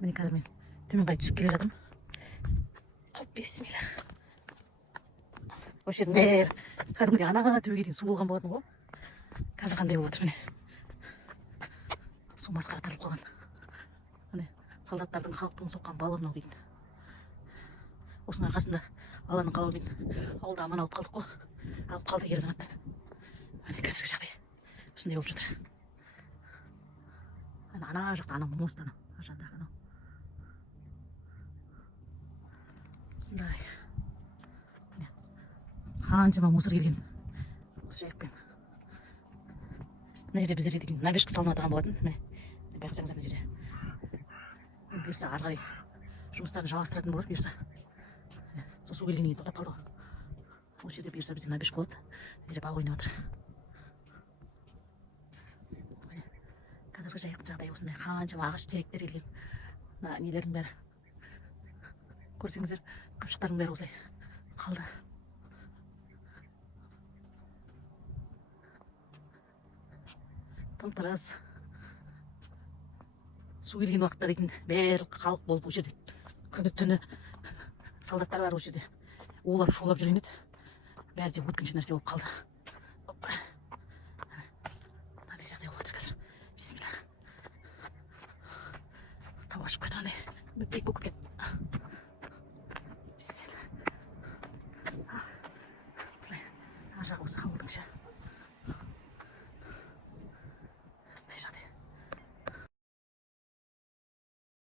міне қазір мен төмен қарай түсіп келе жатырмын. Бисмилля. Осы жердің бәрі кәдімгідей ана төбеге дейін су болған болатын ғой. Қазір қандай болып жатыр міне. Су масқара тартылып қалған. Міне солдаттардың халықтың соққан балы мынау дейтін. Осының арқасында Алланың қалауымен ауылда аман алып қалдық қой. Алып қалды ер азаматтар. Міне қазіргі жағдай осындай болып жатыр. Ана жақта ана мост ана жағында анау. Осындай. Қаншама мусор келген. Осы жайықпен. Мына жерде біздерде деген набежка салынып жатқан болатын. Міне байқасаңыздар мына жерде. Бұйырса ары қарай жұмыстарын жалғастыратын болар. Бұйырса сол су келгеннен кейін тоқтап қалды ғой. Осы жерде бұйырса бізде набежка болады. Мына жерде балық ойнап жатыр. Қазіргі жайықтың жағдайы осындай. Қаншама ағаш теректер келген. Мына нелердің бәрі. Көрсеңіздер, қапшықтардың бәрі осылай қалды. Тым-тырыс. Су келген уақытта дейтін бәрі халық болып осы жерде күні түні солдаттар бар осы жерде. Улап шулап жүрген еді. Бәрі де өткінші нәрсе болып қалды. Қандай жағдай болып жатыр қазір. Бисмилля. Тау ашып кетті қандай. Бек болып кеткен. Бисмилля. Осылай. Ар жағы осы ауылдың іші.